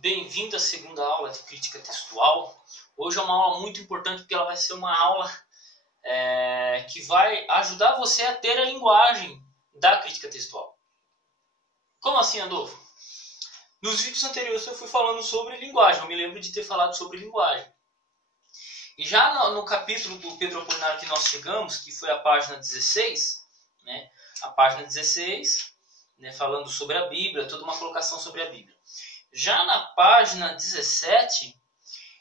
Bem-vindo à segunda aula de crítica textual. Hoje é uma aula muito importante porque ela vai ser uma aula que vai ajudar você a ter a linguagem da crítica textual. Como assim, Adolfo? Nos vídeos anteriores eu fui falando sobre linguagem, eu me lembro de ter falado sobre linguagem. E já no capítulo do Pedro Apolinário que nós chegamos, que foi a página 16, né? A página 16, né, falando sobre a Bíblia, toda uma colocação sobre a Bíblia. Já na página 17,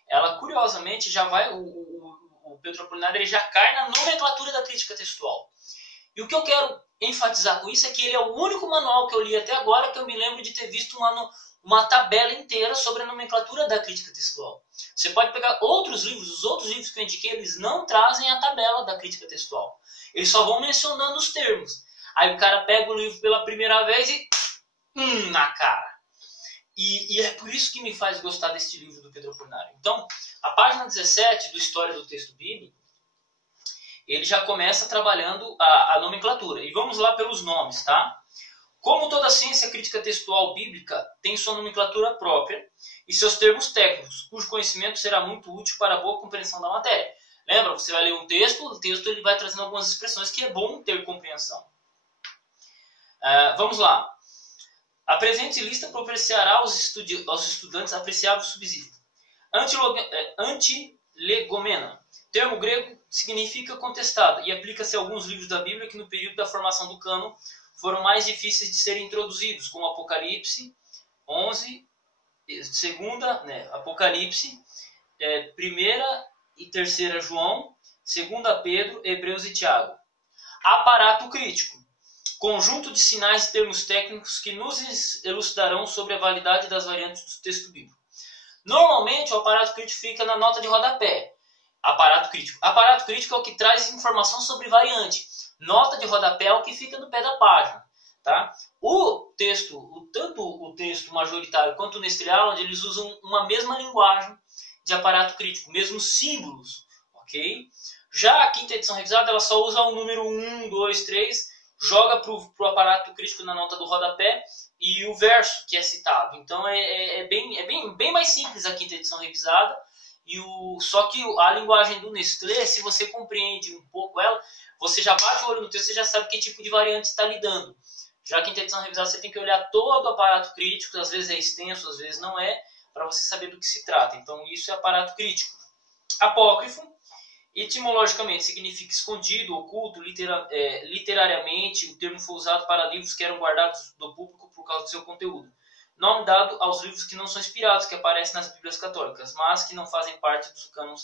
ela curiosamente já vai, o Pedro Apolinário ele já cai na nomenclatura da crítica textual. E o que eu quero enfatizar com isso é que ele é o único manual que eu li até agora que eu me lembro de ter visto uma tabela inteira sobre a nomenclatura da crítica textual. Você pode pegar outros livros, os outros livros que eu indiquei, eles não trazem a tabela da crítica textual. Eles só vão mencionando os termos. Aí o cara pega o livro pela primeira vez e na cara. E é por isso que me faz gostar deste livro do Pedro Apolinário. Então, a página 17 do História do Texto Bíblico, ele já começa trabalhando a nomenclatura. E vamos lá pelos nomes, tá? Como toda ciência crítica textual bíblica tem sua nomenclatura própria e seus termos técnicos, cujo conhecimento será muito útil para a boa compreensão da matéria. Lembra, você vai ler um texto, o texto ele vai trazendo algumas expressões que é bom ter compreensão. Vamos lá. A presente lista propiciará aos estudantes apreciável subsídio. Antilegomena. Termo grego significa contestado e aplica-se a alguns livros da Bíblia que no período da formação do cânon foram mais difíceis de serem introduzidos, como Apocalipse 11, segunda, Apocalipse, 1ª e 3ª João, 2ª Pedro, Hebreus e Tiago. Aparato crítico. Conjunto de sinais e termos técnicos que nos elucidarão sobre a validade das variantes do texto bíblico. Normalmente, o aparato crítico fica na nota de rodapé. Aparato crítico. Aparato crítico é o que traz informação sobre variante. Nota de rodapé é o que fica no pé da página. Tá? Tanto o texto majoritário quanto o Nestrial, onde eles usam uma mesma linguagem de aparato crítico, mesmos símbolos. Okay? Já a quinta edição revisada, ela só usa o número 1, 2, 3, joga para o aparato crítico na nota do rodapé e o verso que é citado. Então é bem mais simples a quinta edição revisada. Só que a linguagem do Nestlé, se você compreende um pouco ela, você já bate o olho no texto, você já sabe que tipo de variante está lidando. Já a quinta edição revisada, você tem que olhar todo o aparato crítico, às vezes é extenso, às vezes não é, para você saber do que se trata. Então isso é aparato crítico. Apócrifo, etimologicamente, significa escondido, oculto, literariamente. O termo foi usado para livros que eram guardados do público por causa do seu conteúdo. Nome dado aos livros que não são inspirados, que aparecem nas Bíblias católicas, mas que não fazem parte do cânon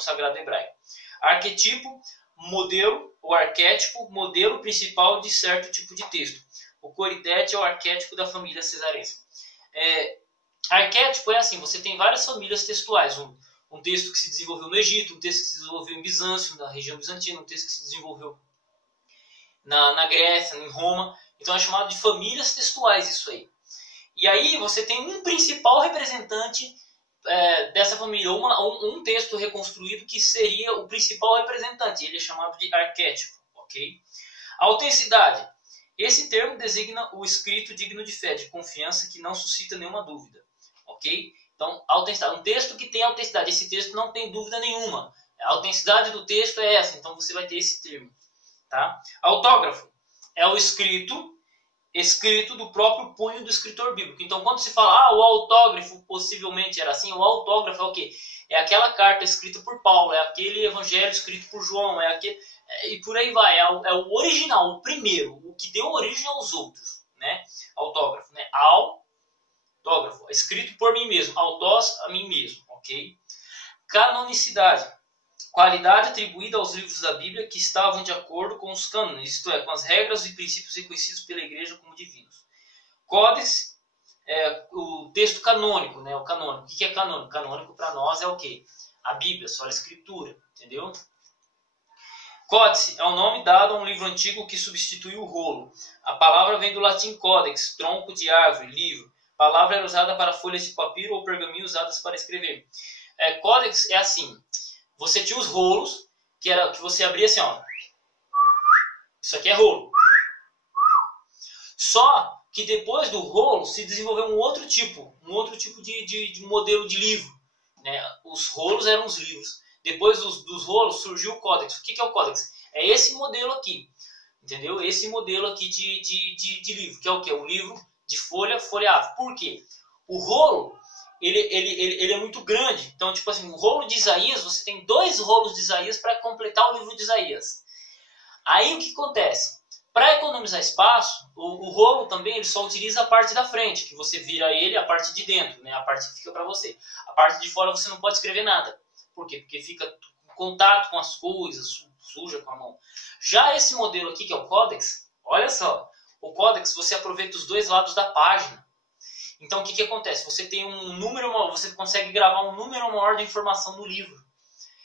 sagrado hebraico. Arquetipo, modelo, ou arquétipo, modelo principal de certo tipo de texto. O coridete é o arquétipo da família cesarense. Arquétipo é assim, você tem várias famílias textuais. Um texto que se desenvolveu no Egito, um texto que se desenvolveu em Bizâncio, na região bizantina, um texto que se desenvolveu na Grécia, em Roma. Então é chamado de famílias textuais isso aí. E aí você tem um principal representante dessa família, um texto reconstruído que seria o principal representante. Ele é chamado de arquétipo. Okay? Autenticidade. Esse termo designa o escrito digno de fé, de confiança, que não suscita nenhuma dúvida. Ok? Então, autenticidade. Um texto que tem autenticidade. Esse texto não tem dúvida nenhuma. A autenticidade do texto é essa. Então, você vai ter esse termo. Tá? Autógrafo. É o escrito do próprio punho do escritor bíblico. Então, quando se fala, o autógrafo possivelmente era assim, o autógrafo é o quê? É aquela carta escrita por Paulo, é aquele evangelho escrito por João, e por aí vai. É o original, o primeiro, o que deu origem aos outros. Né? Autógrafo. Né? Autógrafo, escrito por mim mesmo, autós a mim mesmo, ok? Canonicidade, qualidade atribuída aos livros da Bíblia que estavam de acordo com os cânones, isto é, com as regras e princípios reconhecidos pela Igreja como divinos. Códex, o texto canônico, né? O canônico. O que é canônico? Canônico para nós é o quê? A Bíblia, só a Escritura, entendeu? Códice é o nome dado a um livro antigo que substituiu o rolo. A palavra vem do latim codex, tronco de árvore, livro. A palavra era usada para folhas de papiro ou pergaminho usadas para escrever. Códex é assim. Você tinha os rolos, que você abria assim, ó. Isso aqui é rolo. Só que depois do rolo se desenvolveu um outro tipo de modelo de livro, né? Os rolos eram os livros. Depois dos rolos surgiu o códex. O que é o códex? É esse modelo aqui, entendeu? Esse modelo aqui de livro, que é o quê? Um livro de folha folheável. Por quê? O rolo, ele é muito grande. Então, tipo assim, o rolo de Isaías, você tem 2 rolos de Isaías para completar o livro de Isaías. Aí o que acontece? Para economizar espaço, o rolo também ele só utiliza a parte da frente, que você vira ele, a parte de dentro, né? A parte que fica para você. A parte de fora você não pode escrever nada. Por quê? Porque fica em contato com as coisas, suja com a mão. Já esse modelo aqui, que é o códex, olha só. O códex, você aproveita os 2 lados da página. Então, o que acontece? Você tem um número, você consegue gravar um número maior de informação no livro.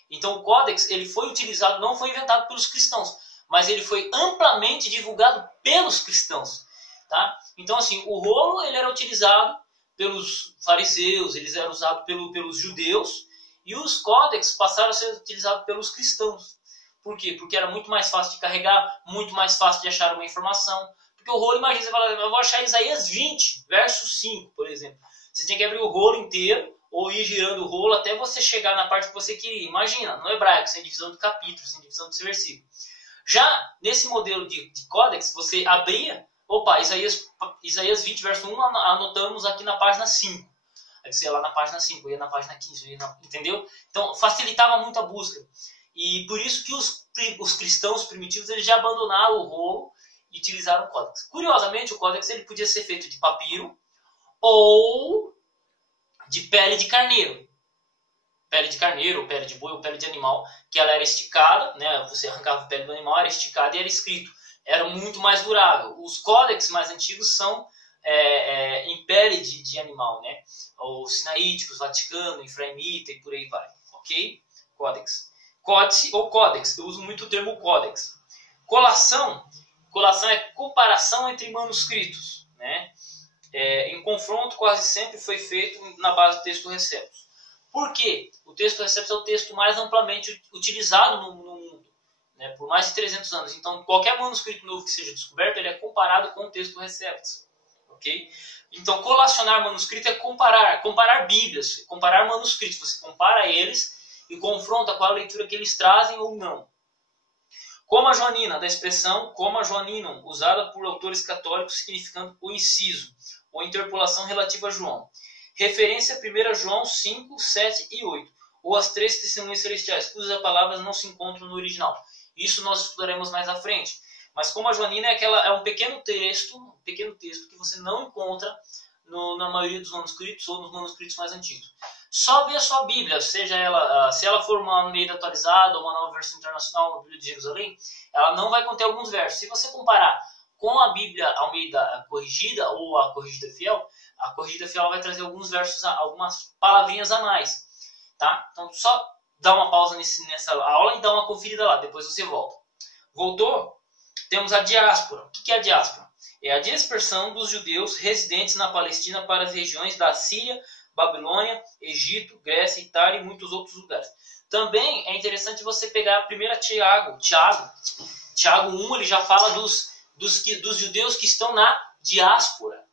Então, o códex, ele foi utilizado, não foi inventado pelos cristãos, mas ele foi amplamente divulgado pelos cristãos, tá? Então, assim, o rolo ele era utilizado pelos fariseus, eles eram usados pelos judeus, e os códex passaram a ser utilizados pelos cristãos. Por quê? Porque era muito mais fácil de carregar, muito mais fácil de achar uma informação. Porque o rolo, imagina, você fala, eu vou achar Isaías 20, verso 5, por exemplo. Você tem que abrir o rolo inteiro, ou ir girando o rolo até você chegar na parte que você queria. Imagina, no hebraico, sem divisão de capítulos, sem divisão de versículo. Já nesse modelo de códex, você abria, opa, Isaías 20, verso 1, anotamos aqui na página 5. Aí você ia lá na página 5, ia na página 15, entendeu? Então, facilitava muito a busca. E por isso que os cristãos primitivos eles já abandonaram o rolo e utilizaram o códex. Curiosamente, o códex ele podia ser feito de papiro ou de pele de carneiro. Pele de carneiro, ou pele de boi, ou pele de animal, que ela era esticada, né? Você arrancava a pele do animal, era esticada e era escrito. Era muito mais durável. Os códex mais antigos são em pele de animal, né? Os sinaíticos, Vaticano, Efraimita e por aí vai. Ok? Códex. Códice ou códex. Eu uso muito o termo códex. Colação. Colação é comparação entre manuscritos, né? Em confronto quase sempre foi feito na base do texto receptus. Por quê? O texto receptus é o texto mais amplamente utilizado no mundo, né? Por mais de 300 anos. Então, qualquer manuscrito novo que seja descoberto, ele é comparado com o texto receptus. Okay? Então, colacionar manuscrito é comparar bíblias, comparar manuscritos. Você compara eles e confronta com a leitura que eles trazem ou não. Coma joanina, da expressão coma joaninum, usada por autores católicos significando o inciso, ou interpolação relativa a João. Referência a 1 João 5, 7 e 8, ou as 3 testemunhas celestiais, cujas palavras não se encontram no original. Isso nós estudaremos mais à frente. Mas como a joanina é um pequeno texto que você não encontra na maioria dos manuscritos ou nos manuscritos mais antigos. Só ver a sua Bíblia, seja ela, se ela for uma Almeida atualizada ou uma nova versão internacional, uma Bíblia de Jerusalém, ela não vai conter alguns versos. Se você comparar com a Bíblia Almeida corrigida ou a corrigida fiel vai trazer alguns versos, algumas palavrinhas a mais. Tá? Então só dá uma pausa nessa aula e dá uma conferida lá, depois você volta. Voltou? Temos a diáspora. O que é a diáspora? É a dispersão dos judeus residentes na Palestina para as regiões da Síria, Babilônia, Egito, Grécia, Itália e muitos outros lugares. Também é interessante você pegar a primeira Tiago 1, ele já fala dos judeus que estão na diáspora.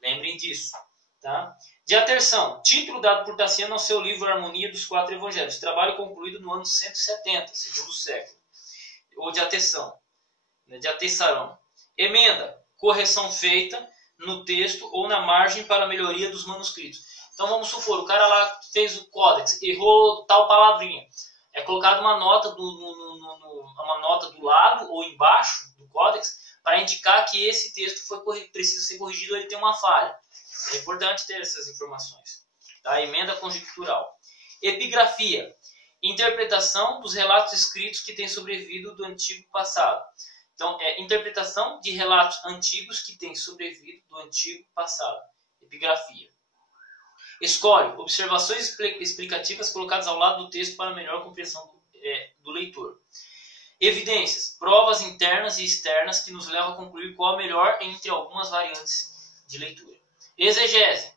Lembrem disso. Tá? De aterção, título dado por Tassiano ao seu livro Harmonia dos 4 Evangelhos, trabalho concluído no ano 170, segundo século. Ou de atenção, de atessarão. Emenda, correção feita no texto ou na margem para a melhoria dos manuscritos. Então vamos supor, o cara lá fez o códex, errou tal palavrinha. É colocado uma nota do lado ou embaixo do códex para indicar que esse texto precisa ser corrigido ou ele tem uma falha. É importante ter essas informações. Tá? Emenda conjectural. Epigrafia. Interpretação dos relatos escritos que têm sobrevivido do antigo passado. Então, interpretação de relatos antigos que têm sobrevivido do antigo passado. Epigrafia. Escolhe observações explicativas colocadas ao lado do texto para melhor compreensão do leitor. Evidências, provas internas e externas que nos levam a concluir qual a melhor entre algumas variantes de leitura. Exegese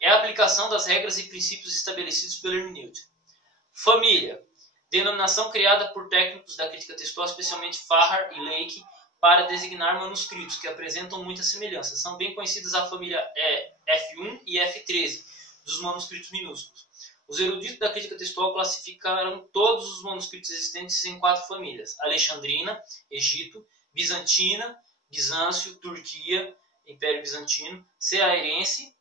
é a aplicação das regras e princípios estabelecidos pela hermenêutica. Família, denominação criada por técnicos da crítica textual, especialmente Farrar e Lake, para designar manuscritos que apresentam muita semelhança. São bem conhecidas a família F1 e F13 dos manuscritos minúsculos. Os eruditos da crítica textual classificaram todos os manuscritos existentes em 4 famílias: Alexandrina, Egito; Bizantina, Bizâncio, Turquia, Império Bizantino; Cesarense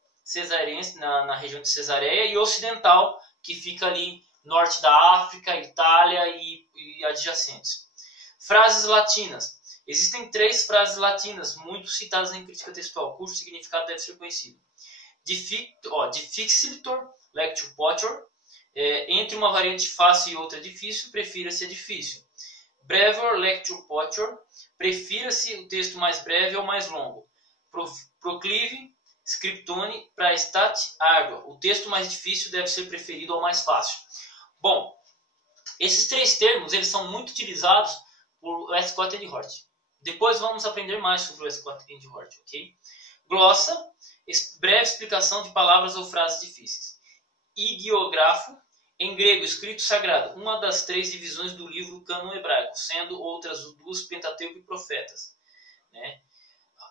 na região de Cesareia; e Ocidental, que fica ali norte da África, Itália e adjacentes. Frases latinas. Existem 3 frases latinas muito citadas em crítica textual, cujo significado deve ser conhecido. Difficilitor lectio potior. Entre uma variante fácil e outra difícil, prefira-se a difícil. Brevor lectio potior. Prefira-se o texto mais breve ou mais longo. Proclive scriptone praestat ardua. O texto mais difícil deve ser preferido ao mais fácil. Bom, esses 3 termos eles são muito utilizados por Westcott e Hort. Depois vamos aprender mais sobre o Westcott e Hort, ok? Glossa, breve explicação de palavras ou frases difíceis. Igiografo, em grego, escrito sagrado, uma das 3 divisões do livro cânon hebraico, sendo outras 2 Pentateuco e Profetas. Né?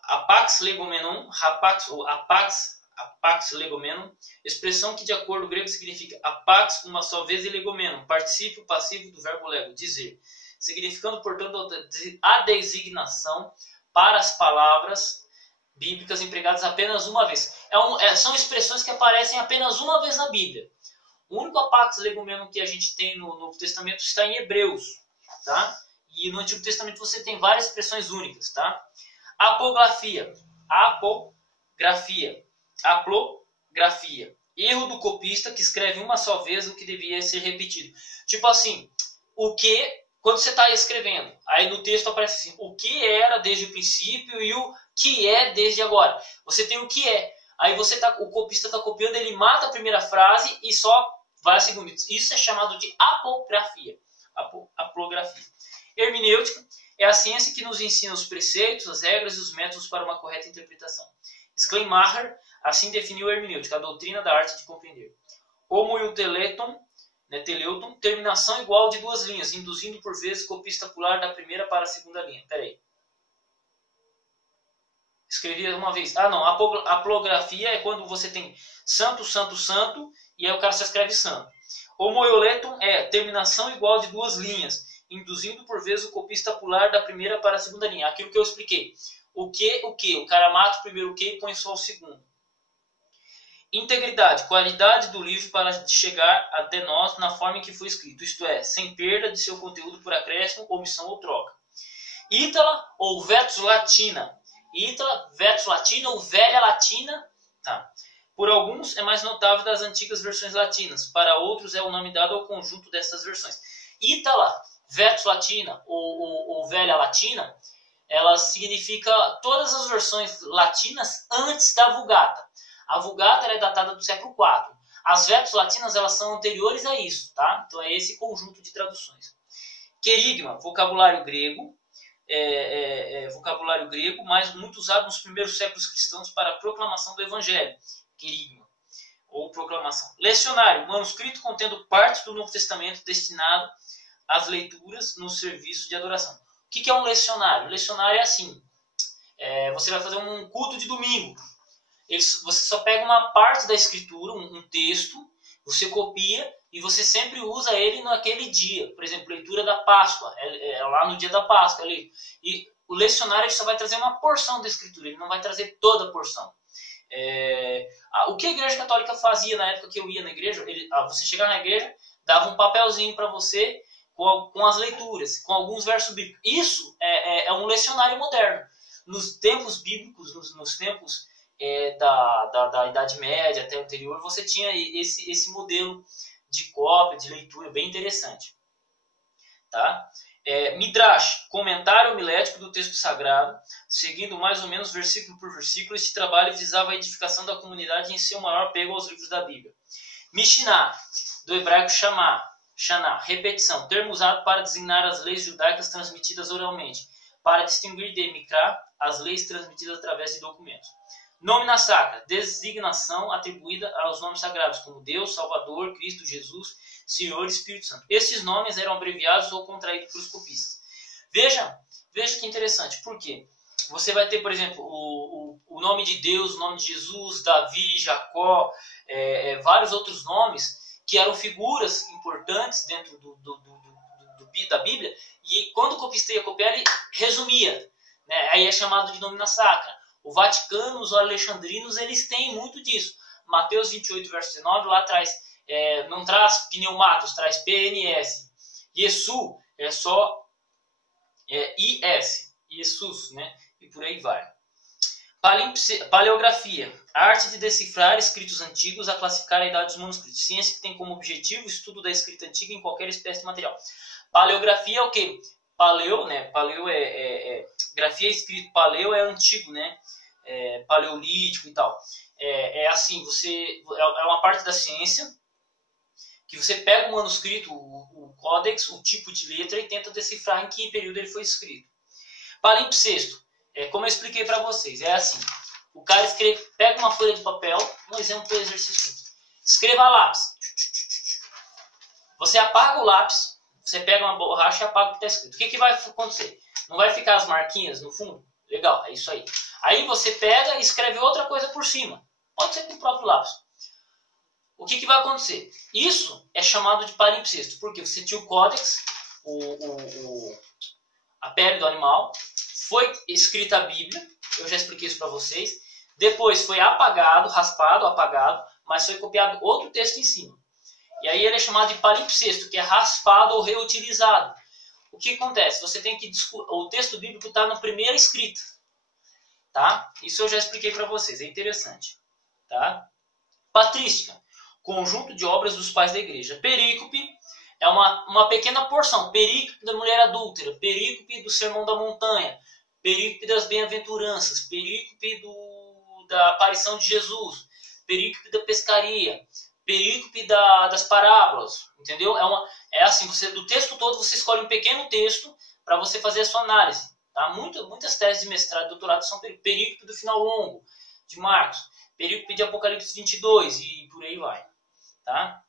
Apax legomenon, apax legomenon, expressão que de acordo com o grego significa apax uma só vez e legomenon, particípio passivo do verbo lego, dizer, significando, portanto, a designação para as palavras bíblicas empregadas apenas uma vez. São expressões que aparecem apenas uma vez na Bíblia. O único apax legomenon que a gente tem no Novo Testamento está em Hebreus, tá? E no Antigo Testamento você tem várias expressões únicas, tá? Apografia, aplografia. Erro do copista que escreve uma só vez o que devia ser repetido. Tipo assim, o que, quando você está escrevendo, aí no texto aparece assim, o que era desde o princípio e o que é desde agora. Você tem o que é. Aí o copista está copiando, ele mata a primeira frase e só vai a segunda. Isso é chamado de apografia. Aplografia. Hermenêutica é a ciência que nos ensina os preceitos, as regras e os métodos para uma correta interpretação. Schleiermacher assim definiu a hermenêutica, a doutrina da arte de compreender. Homoioteleton, terminação igual de 2 linhas, induzindo por vezes o copista a pular da primeira para a segunda linha. Peraí. Escrevi uma vez. Aplografia é quando você tem santo, santo, santo, e aí o cara só escreve santo. Homoioleton é terminação igual de 2 linhas, induzindo por vezes o copista a pular da primeira para a segunda linha. Aquilo que eu expliquei. O que? O cara mata o primeiro que e põe só o segundo. Integridade, qualidade do livro para chegar até nós na forma em que foi escrito, isto é, sem perda de seu conteúdo por acréscimo, omissão ou troca. Ítala ou vetus latina. Ítala, vetus latina ou velha latina. Tá. Por alguns é mais notável das antigas versões latinas, para outros é o nome dado ao conjunto dessas versões. Ítala, vetus latina ou velha latina, ela significa todas as versões latinas antes da Vulgata. A Vulgata é datada do século IV. As vetus latinas elas são anteriores a isso, tá? Então é esse conjunto de traduções. Querigma, vocabulário grego, mas muito usado nos primeiros séculos cristãos para a proclamação do Evangelho. Querigma, ou proclamação. Lecionário, manuscrito contendo parte do Novo Testamento destinado às leituras no serviço de adoração. O que é um lecionário? O lecionário é assim, você vai fazer um culto de domingo. Você só pega uma parte da escritura, um texto, você copia e você sempre usa ele naquele dia. Por exemplo, leitura da Páscoa, lá no dia da Páscoa. Ali. E o lecionário ele só vai trazer uma porção da escritura, ele não vai trazer toda a porção. O que a Igreja Católica fazia na época que eu ia na igreja, você chegava na igreja, dava um papelzinho para você com as leituras, com alguns versos bíblicos. Isso é um lecionário moderno. Nos tempos bíblicos, nos tempos da Idade Média até anterior, você tinha esse modelo de cópia, de leitura bem interessante. Tá? Midrash, comentário homilético do texto sagrado, seguindo mais ou menos versículo por versículo. Este trabalho visava a edificação da comunidade em seu maior apego aos livros da Bíblia. Mishnah, do hebraico Shana, repetição, termo usado para designar as leis judaicas transmitidas oralmente, para distinguir de Mikra as leis transmitidas através de documentos. Nome sacra, designação atribuída aos nomes sagrados, como Deus, Salvador, Cristo, Jesus, Senhor e Espírito Santo. Esses nomes eram abreviados ou contraídos pelos copistas. Veja Veja que interessante. Por quê? Você vai ter, por exemplo, o nome de Deus, o nome de Jesus, Davi, Jacó, vários outros nomes que eram figuras importantes dentro da Bíblia, e quando o copista ia copiar, ele resumia, né? Aí é chamado de Nomina Sacra. O Vaticano, os alexandrinos, eles têm muito disso. Mateus 28, verso 19, lá traz, não traz pneumatos, traz PNS. Yesu é só IS, Jesus, né? E por aí vai. Paleografia, a arte de decifrar escritos antigos a classificar a idade dos manuscritos. Ciência que tem como objetivo o estudo da escrita antiga em qualquer espécie de material. Paleografia é o quê? Paleo, né? Paleo grafia é escrito, paleo é antigo, né? Paleolítico e tal. Assim, é uma parte da ciência que você pega o manuscrito, o códex, o tipo de letra e tenta decifrar em que período ele foi escrito. Palimpsesto, como eu expliquei para vocês, é assim, o cara pega uma folha de papel, um exemplo do exercício, escreva a lápis, você apaga o lápis, você pega uma borracha e apaga o que está escrito. O que vai acontecer? Não vai ficar as marquinhas no fundo? Legal, é isso aí. Aí você pega e escreve outra coisa por cima, pode ser com o próprio lápis. O que vai acontecer? Isso é chamado de palimpsesto, porque você tinha o códex, a pele do animal, foi escrita a Bíblia, eu já expliquei isso para vocês, depois foi apagado, raspado, apagado, mas foi copiado outro texto em cima. E aí ele é chamado de palimpsesto, que é raspado ou reutilizado. O que acontece? Você tem que o texto bíblico está na primeira escrita, tá? Isso eu já expliquei para vocês, é interessante, tá? Patrística, conjunto de obras dos pais da igreja. Perícope é uma pequena porção. Perícope da mulher adúltera, perícope do sermão da montanha, perícope das bem-aventuranças, perícope da aparição de Jesus, perícope da pescaria, perícope das parábolas, entendeu? Assim, do texto todo você escolhe um pequeno texto para você fazer a sua análise, tá? Muitas teses de mestrado e doutorado são perícope do final longo, de Marcos, perícope de Apocalipse 22 e por aí vai, tá?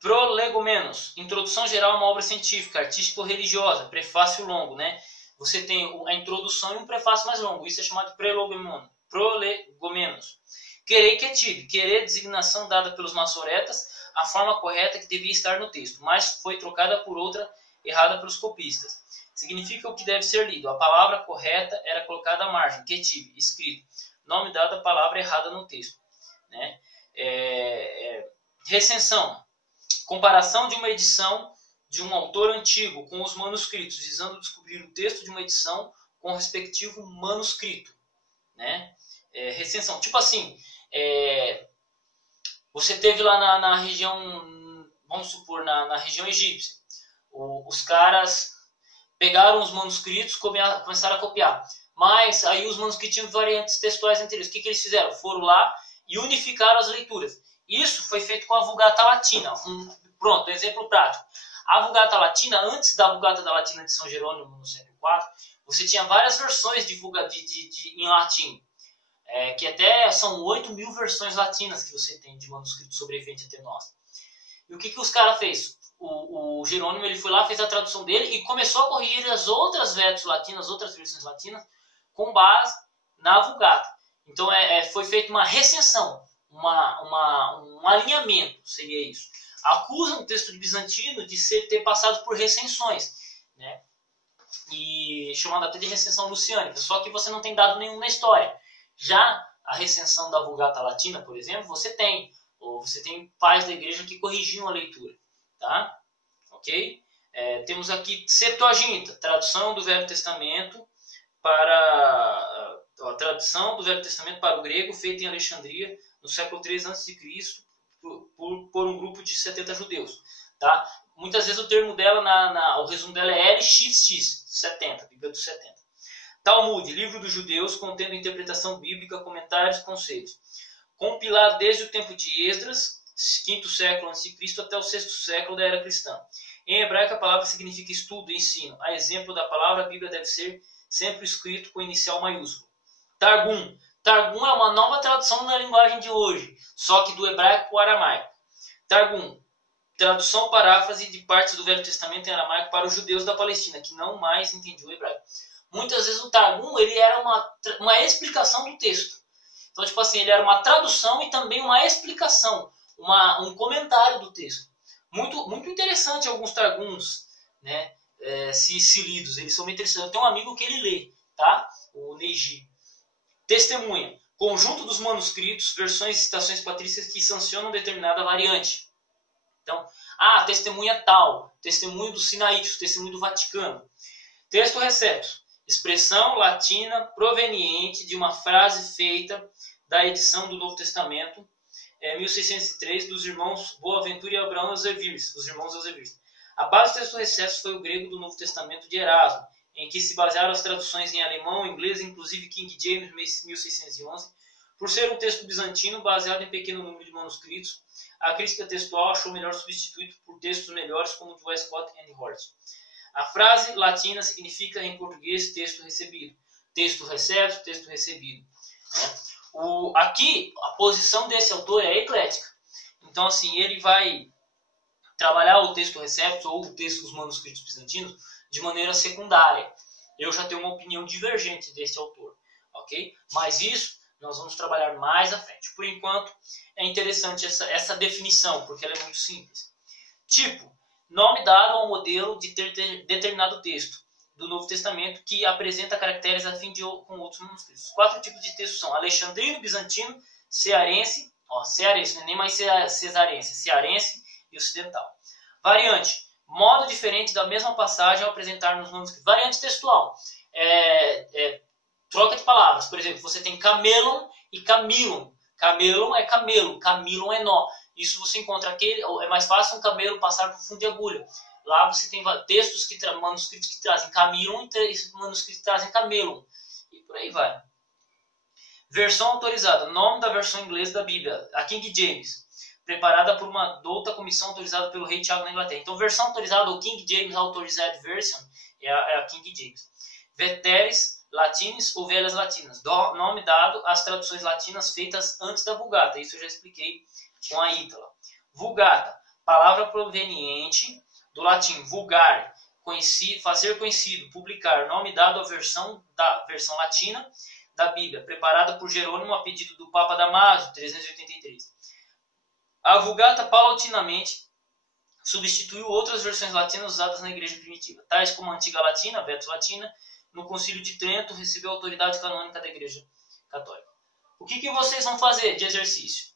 Prolegomenos, introdução geral a uma obra científica, artística ou religiosa, prefácio longo, né? Você tem a introdução e um prefácio mais longo, isso é chamado de prolegomenos. Querer que tive, querer designação dada pelos maçoretas, a forma correta que devia estar no texto, mas foi trocada por outra errada pelos copistas. Significa o que deve ser lido, a palavra correta era colocada à margem, que tive, escrito, nome dado à palavra errada no texto, né? Recensão, comparação de uma edição de um autor antigo com os manuscritos, visando descobrir o texto de uma edição com o respectivo manuscrito, né? Recensão, tipo assim, você teve lá na região, vamos supor, na região egípcia, os caras pegaram os manuscritos, começaram a copiar, mas aí os manuscritos tinham variantes textuais entre eles. O que eles fizeram? Foram lá e unificaram as leituras. Isso foi feito com a Vulgata Latina. Pronto, exemplo prático. A Vulgata Latina, antes da Vulgata da Latina de São Jerônimo, no século IV, você tinha várias versões em latim, que até são 8.000 versões latinas que você tem de manuscrito sobrevivente até nós. E o que os caras fez? O Jerônimo ele foi lá, fez a tradução dele e começou a corrigir as outras versões latinas, com base na Vulgata. Então foi feita uma recensão, um alinhamento, seria isso. Acusam o texto de bizantino de ter passado por recensões, né? E chamada até de recensão luciânica, só que você não tem dado nenhum na história. Já a recensão da Vulgata Latina, por exemplo, você tem pais da igreja que corrigiam a leitura, tá? Ok? Temos aqui Septuaginta, tradução do Velho Testamento para o grego, feita em Alexandria no século III a.C., por um grupo de 70 judeus, tá? Muitas vezes o termo dela, o resumo dela é LXX, 70, Bíblia dos 70. Talmud, livro dos judeus, contendo interpretação bíblica, comentários e conceitos. Compilado desde o tempo de Esdras, 5º século a.C., até o 6º século da era cristã. Em hebraico, a palavra significa estudo, ensino. A exemplo da palavra, a Bíblia deve ser sempre escrito com inicial maiúsculo. Targum. Targum é uma nova tradução na linguagem de hoje, só que do hebraico para o aramaico. Targum, tradução paráfrase de partes do Velho Testamento em aramaico para os judeus da Palestina, que não mais entendiam o hebraico. Muitas vezes o Targum ele era uma explicação do texto. Então, tipo assim, ele era uma tradução e também uma explicação, um comentário do texto. Muito, muito interessante alguns Targums, né? Se lidos, eles são muito interessantes. Eu tenho um amigo que ele lê, tá? O Neji. Testemunha. Conjunto dos manuscritos, versões e citações patrícias que sancionam determinada variante. Então, testemunha tal, testemunho do Sinaítico, testemunho do Vaticano. Texto recepto. Expressão latina proveniente de uma frase feita da edição do Novo Testamento, 1603, dos irmãos Boaventura e Abraão Elzevirs, os irmãos Elzevirs. A base do texto recepto foi o grego do Novo Testamento de Erasmo, em que se basearam as traduções em alemão, inglês, inclusive King James 1611. Por ser um texto bizantino baseado em pequeno número de manuscritos, a crítica textual achou melhor substituído por textos melhores como o de Westcott e Hort. A frase latina significa em português texto recebido. Texto recepto, texto recebido. Aqui, a posição desse autor é eclética. Então, assim, ele vai trabalhar o texto recepto ou o texto dos manuscritos bizantinos de maneira secundária. Eu já tenho uma opinião divergente desse autor, ok? Mas isso nós vamos trabalhar mais à frente. Por enquanto, é interessante essa definição, porque ela é muito simples. Tipo, nome dado ao modelo de determinado texto do Novo Testamento que apresenta caracteres afim com outros manuscritos. Os 4 tipos de texto são alexandrino, bizantino, cearense, cearense, não é nem mais cesarense, cearense e ocidental. Variante, modo diferente da mesma passagem ao apresentar nos manuscritos. Variante textual, troca de palavras. Por exemplo, você tem camelon e camilon. Camelon é camelo, camilon é nó. Isso você encontra é mais fácil um camelo passar por fundo de agulha. Lá você tem textos manuscritos que trazem camilon e manuscritos que trazem camelon. E por aí vai. Versão autorizada. Nome da versão inglesa da Bíblia. A King James. Preparada por uma douta comissão autorizada pelo rei Tiago na Inglaterra. Então, versão autorizada, ou King James Authorized Version, é a King James. Veteres latinis ou velhas latinas. Nome dado às traduções latinas feitas antes da Vulgata. Isso eu já expliquei com a Ítala. Vulgata. Palavra proveniente do latim vulgare, fazer conhecido, publicar, nome dado à versão latina da Bíblia, preparada por Jerônimo a pedido do Papa Damaso, 383. A Vulgata paulatinamente substituiu outras versões latinas usadas na igreja primitiva, tais como a Antiga Latina, Vetus Latina, no Concílio de Trento, recebeu a autoridade canônica da igreja católica. O que vocês vão fazer de exercício?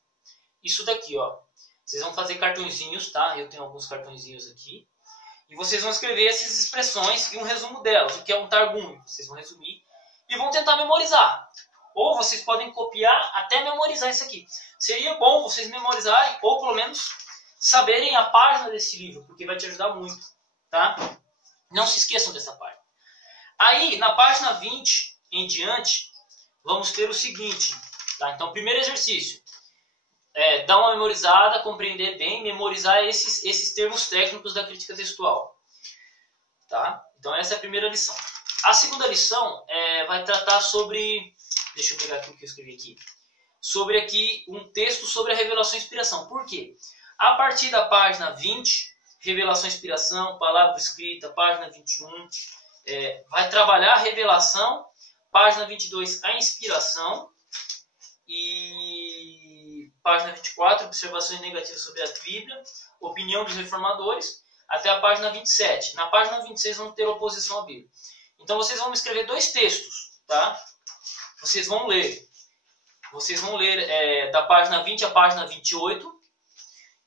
Isso daqui, ó. Vocês vão fazer cartõezinhos, tá? Eu tenho alguns cartõezinhos aqui. E vocês vão escrever essas expressões e um resumo delas, o que é um Targum. Vocês vão resumir e vão tentar memorizar. Ou vocês podem copiar até memorizar isso aqui. Seria bom vocês memorizarem, ou pelo menos saberem a página desse livro, porque vai te ajudar muito, tá? Não se esqueçam dessa página. Aí, na página 20 em diante, vamos ter o seguinte, tá? Então, primeiro exercício. Dar uma memorizada, compreender bem, memorizar esses termos técnicos da crítica textual. Tá? Então essa é a primeira lição. A segunda lição vai tratar sobre... Deixa eu pegar aqui o que eu escrevi aqui. Sobre aqui um texto sobre a revelação e inspiração. Por quê? A partir da página 20, revelação e inspiração, palavra escrita, página 21, vai trabalhar a revelação, página 22, a inspiração, e página 24, observações negativas sobre a Bíblia, opinião dos reformadores, até a página 27. Na página 26 vamos ter oposição à Bíblia. Então vocês vão escrever 2 textos, tá? Vocês vão ler da página 20 à página 28,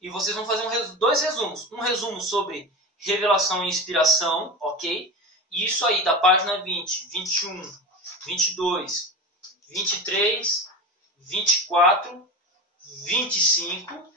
e vocês vão fazer 2 resumos. Um resumo sobre revelação e inspiração, ok? E isso aí da página 20, 21, 22, 23... 24, 25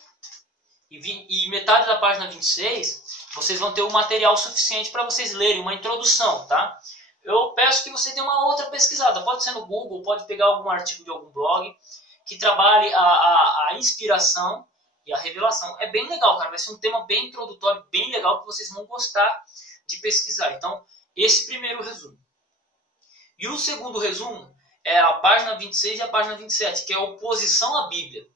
e metade da página 26, vocês vão ter o material suficiente para vocês lerem, uma introdução, tá? Eu peço que você dê uma outra pesquisada, pode ser no Google, pode pegar algum artigo de algum blog, que trabalhe a inspiração e a revelação. É bem legal, cara, vai ser um tema bem introdutório, bem legal, que vocês vão gostar de pesquisar. Então, esse primeiro resumo. E o segundo resumo é a página 26 e a página 27, que é a oposição à Bíblia.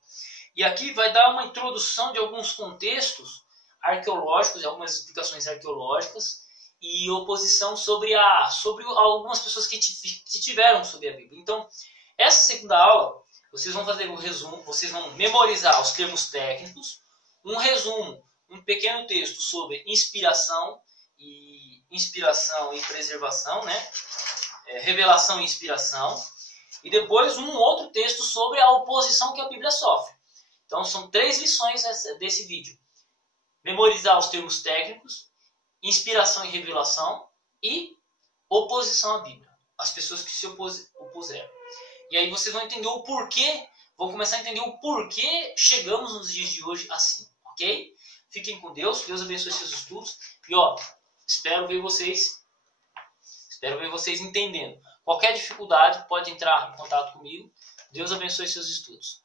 E aqui vai dar uma introdução de alguns contextos arqueológicos, algumas explicações arqueológicas, e oposição sobre algumas pessoas que tiveram sobre a Bíblia. Então, essa segunda aula, vocês vão fazer um resumo, vocês vão memorizar os termos técnicos, um resumo, um pequeno texto sobre inspiração e preservação, né? Revelação e inspiração, e depois um outro texto sobre a oposição que a Bíblia sofre. Então, são 3 lições desse vídeo. Memorizar os termos técnicos, inspiração e revelação e oposição à Bíblia. As pessoas que se opuseram. E aí vocês vão entender o porquê, vão começar a entender o porquê chegamos nos dias de hoje assim, ok? Fiquem com Deus, Deus abençoe seus estudos. E espero ver vocês entendendo. Qualquer dificuldade pode entrar em contato comigo. Deus abençoe seus estudos.